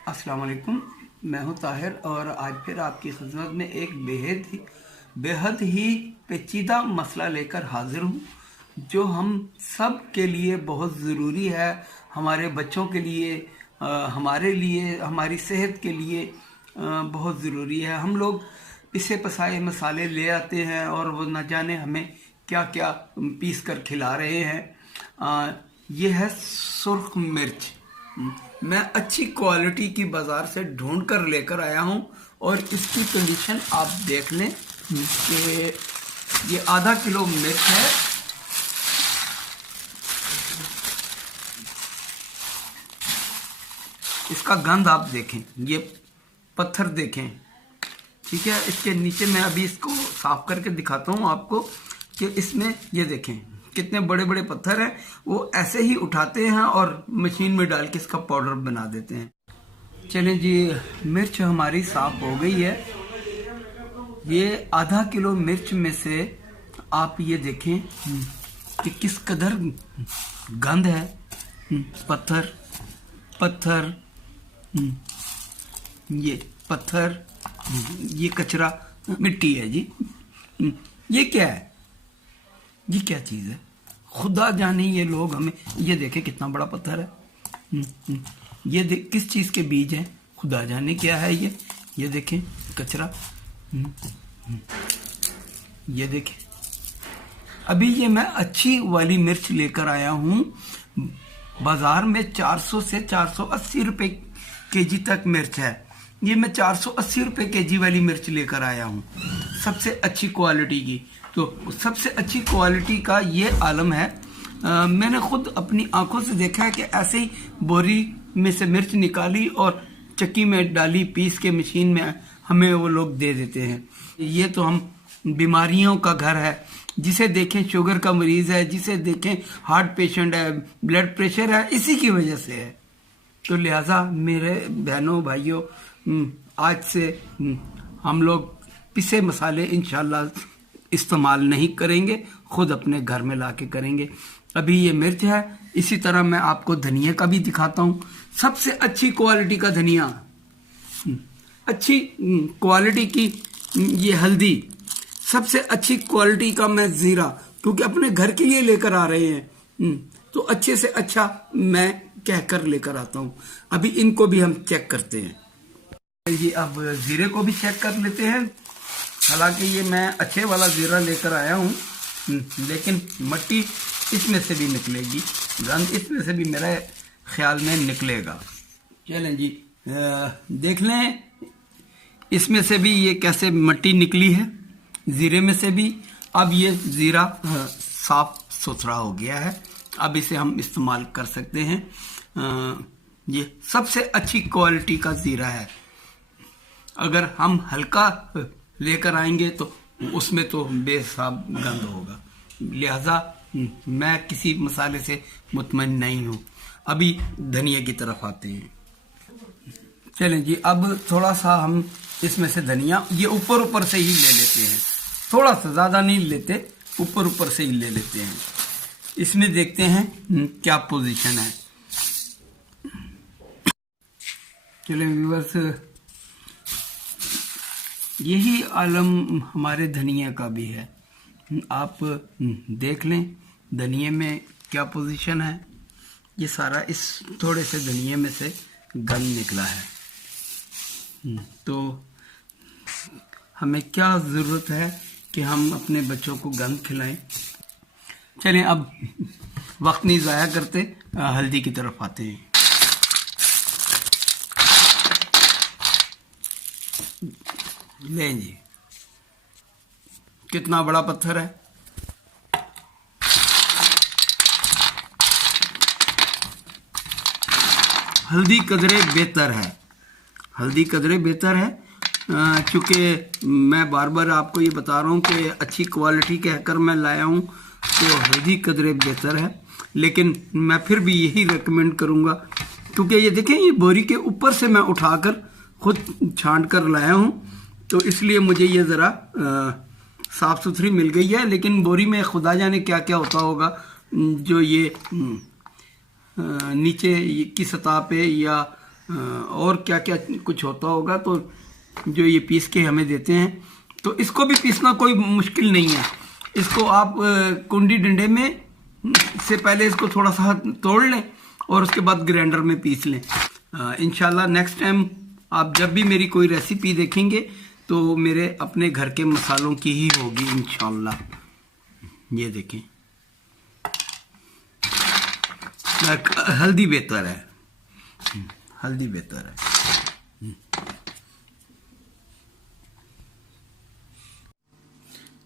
अस्सलाम वालेकुम। मैं हूं ताहिर और आज फिर आपकी खिदमत में एक बेहद ही पेचीदा मसला लेकर हाजिर हूं जो हम सब के लिए बहुत ज़रूरी है। हमारे बच्चों के लिए, हमारे लिए, हमारी सेहत के लिए बहुत ज़रूरी है। हम लोग पिसे पसाए मसाले ले आते हैं और वो न जाने हमें क्या क्या पीस कर खिला रहे हैं। ये है सुर्ख मिर्च। मैं अच्छी क्वालिटी की बाज़ार से ढूंढ कर लेकर आया हूं और इसकी कंडीशन आप देख लें कि ये आधा किलो मिर्च है। इसका गंध आप देखें, ये पत्थर देखें, ठीक है। इसके नीचे मैं अभी इसको साफ करके दिखाता हूँ आपको कि इसमें ये देखें कितने बड़े बड़े पत्थर हैं। वो ऐसे ही उठाते हैं और मशीन में डाल के इसका पाउडर बना देते हैं। चलें जी, मिर्च हमारी साफ हो गई है। ये आधा किलो मिर्च में से आप ये देखें कि किस कदर गंध है। पत्थर पत्थर, ये पत्थर, ये कचरा, मिट्टी है जी। ये क्या है? ये क्या चीज़ है? खुदा जाने ये लोग हमें। ये देखे कितना बड़ा पत्थर है। ये देख किस चीज़ के बीज हैं, खुदा जाने क्या है ये देखें कचरा। ये देखें। अभी ये मैं अच्छी वाली मिर्च लेकर आया हूँ। बाजार में 400 से 480 रुपए केजी तक मिर्च है। ये मैं 480 रुपए केजी वाली मिर्च लेकर आया हूँ, सबसे अच्छी क्वालिटी की। तो सबसे अच्छी क्वालिटी का ये आलम है। मैंने खुद अपनी आंखों से देखा है कि ऐसे ही बोरी में से मिर्च निकाली और चक्की में डाली, पीस के मशीन में हमें वो लोग दे देते हैं। ये तो हम बीमारियों का घर है। जिसे देखें शुगर का मरीज़ है, जिसे देखें हार्ट पेशेंट है, ब्लड प्रेशर है, इसी की वजह से है। तो लिहाजा मेरे बहनों भाइयों, आज से हम लोग पिसे मसाले इंशाल्लाह इस्तेमाल नहीं करेंगे, खुद अपने घर में लाके करेंगे। अभी ये मिर्च है। इसी तरह मैं आपको धनिया का भी दिखाता हूँ। सबसे अच्छी क्वालिटी का धनिया, अच्छी क्वालिटी की ये हल्दी, सबसे अच्छी क्वालिटी का मैं ज़ीरा, क्योंकि अपने घर के लिए लेकर आ रहे हैं तो अच्छे से अच्छा मैं कह कर लेकर आता हूँ। अभी इनको भी हम चेक करते हैं। ये अब ज़ीरे को भी चेक कर लेते हैं। हालांकि ये मैं अच्छे वाला ज़ीरा लेकर आया हूँ, लेकिन मट्टी इसमें से भी निकलेगी, गंद इसमें से भी मेरे ख्याल में निकलेगा। चलें जी, देख लें इसमें से भी ये कैसे मट्टी निकली है, ज़ीरे में से भी। अब ये ज़ीरा साफ सुथरा हो गया है, अब इसे हम इस्तेमाल कर सकते हैं। ये सबसे अच्छी क्वालिटी का ज़ीरा है। अगर हम हल्का लेकर आएंगे तो उसमें तो बेहिसाब गंद होगा। लिहाजा मैं किसी मसाले से मुतमईन नहीं हूँ। अभी धनिया की तरफ आते हैं। चलें जी, अब थोड़ा सा हम इसमें से धनिया ये ऊपर ऊपर से ही ले लेते हैं, थोड़ा सा, ज़्यादा नहीं लेते, ऊपर ऊपर से ही ले लेते हैं। इसमें देखते हैं क्या पोजीशन है। चलें व्यूअर्स, यही आलम हमारे धनिया का भी है। आप देख लें धनिया में क्या पोजीशन है। ये सारा इस थोड़े से धनिया में से गंद निकला है। तो हमें क्या ज़रूरत है कि हम अपने बच्चों को गंद खिलाएं। चलें अब वक्त नहीं ज़ाया करते, हल्दी की तरफ आते हैं। लें जी, कितना बड़ा पत्थर है। हल्दी कदरे बेहतर है, हल्दी कदरे बेहतर है। चूँकि मैं बार बार आपको ये बता रहा हूँ कि अच्छी क्वालिटी कहकर मैं लाया हूँ, तो हल्दी कदरे बेहतर है। लेकिन मैं फिर भी यही रेकमेंड करूँगा, क्योंकि ये देखें ये बोरी के ऊपर से मैं उठाकर खुद छांट कर लाया हूँ, तो इसलिए मुझे ये ज़रा साफ़ सुथरी मिल गई है। लेकिन बोरी में खुदा जाने क्या क्या होता होगा, जो ये नीचे की सतह पे या और क्या क्या कुछ होता होगा, तो जो ये पीस के हमें देते हैं। तो इसको भी पीसना कोई मुश्किल नहीं है। इसको आप कुंडी डंडे में से पहले इसको थोड़ा सा तोड़ लें और उसके बाद ग्राइंडर में पीस लें। इंशाल्लाह नेक्स्ट टाइम आप जब भी मेरी कोई रेसिपी देखेंगे तो मेरे अपने घर के मसालों की ही होगी इंशाल्लाह। ये देखें, हल्दी बेहतर है, हल्दी बेहतर है।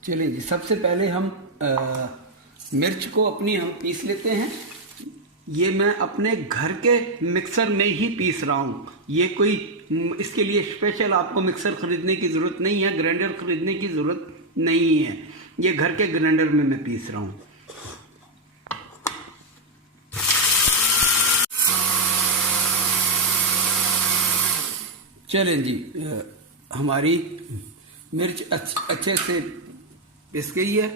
चलिए जी, सबसे पहले हम मिर्च को अपनी हम पीस लेते हैं। ये मैं अपने घर के मिक्सर में ही पीस रहा हूँ। ये कोई इसके लिए स्पेशल आपको मिक्सर खरीदने की ज़रूरत नहीं है, ग्राइंडर खरीदने की ज़रूरत नहीं है। ये घर के ग्राइंडर में मैं पीस रहा हूँ। चलें जी, हमारी मिर्च अच्छे से पिस गई है।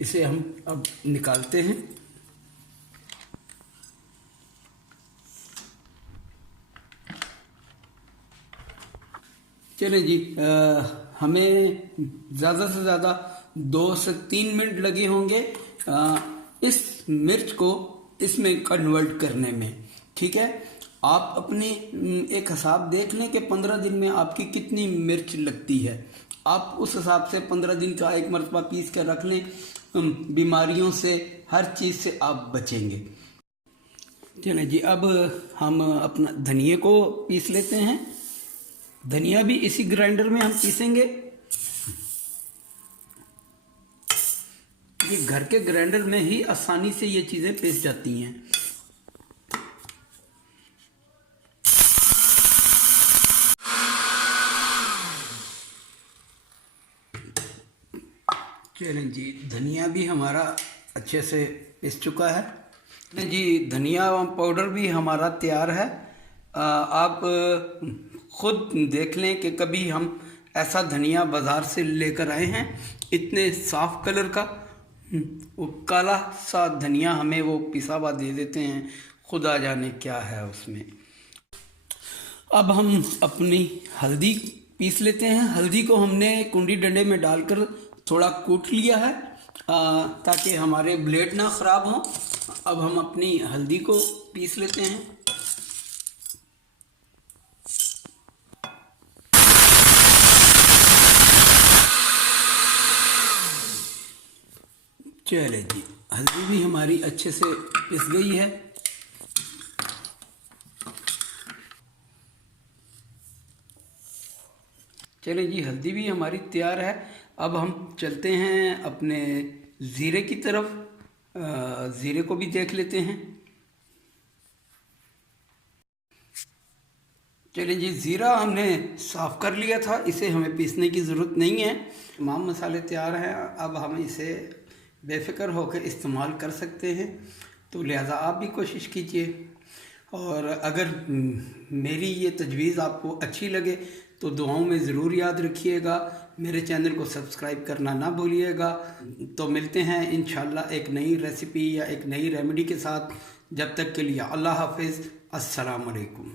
इसे हम अब निकालते हैं। चलें जी, हमें ज़्यादा से ज़्यादा 2 से 3 मिनट लगे होंगे इस मिर्च को इसमें कन्वर्ट करने में। ठीक है, आप अपनी एक हिसाब देख लें कि 15 दिन में आपकी कितनी मिर्च लगती है। आप उस हिसाब से 15 दिन का एक मरतबा पीस कर रख लें। बीमारियों से, हर चीज़ से आप बचेंगे। चलें जी, अब हम अपना धनिया को पीस लेते हैं। धनिया भी इसी ग्राइंडर में हम पीसेंगे। ये घर के ग्राइंडर में ही आसानी से ये चीज़ें पीस जाती हैं। चलें जी, धनिया भी हमारा अच्छे से पिस चुका है जी। धनिया पाउडर भी हमारा तैयार है। आप खुद देख लें कि कभी हम ऐसा धनिया बाज़ार से लेकर आए हैं इतने साफ कलर का। वो काला सा धनिया हमें वो पिसा हुआ दे देते हैं, खुदा जाने क्या है उसमें। अब हम अपनी हल्दी पीस लेते हैं। हल्दी को हमने कुंडी डंडे में डालकर थोड़ा कूट लिया है ताकि हमारे ब्लेड ना ख़राब हो। अब हम अपनी हल्दी को पीस लेते हैं। चले जी, हल्दी भी हमारी अच्छे से पिस गई है। चलें जी, हल्दी भी हमारी तैयार है। अब हम चलते हैं अपने ज़ीरे की तरफ। ज़ीरे को भी देख लेते हैं। चलिए जी, ज़ीरा हमने साफ़ कर लिया था, इसे हमें पीसने की ज़रूरत नहीं है। तमाम मसाले तैयार हैं। अब हम इसे बेफ़िक्र होकर इस्तेमाल कर सकते हैं। तो लिहाजा आप भी कोशिश कीजिए। और अगर मेरी ये तजवीज़ आपको अच्छी लगे तो दुआओं में ज़रूर याद रखिएगा। मेरे चैनल को सब्सक्राइब करना ना भूलिएगा। तो मिलते हैं इंशाल्लाह एक नई रेसिपी या एक नई रेमेडी के साथ। जब तक के लिए अल्लाह हाफ़िज़, अस्सलाम वालेकुम।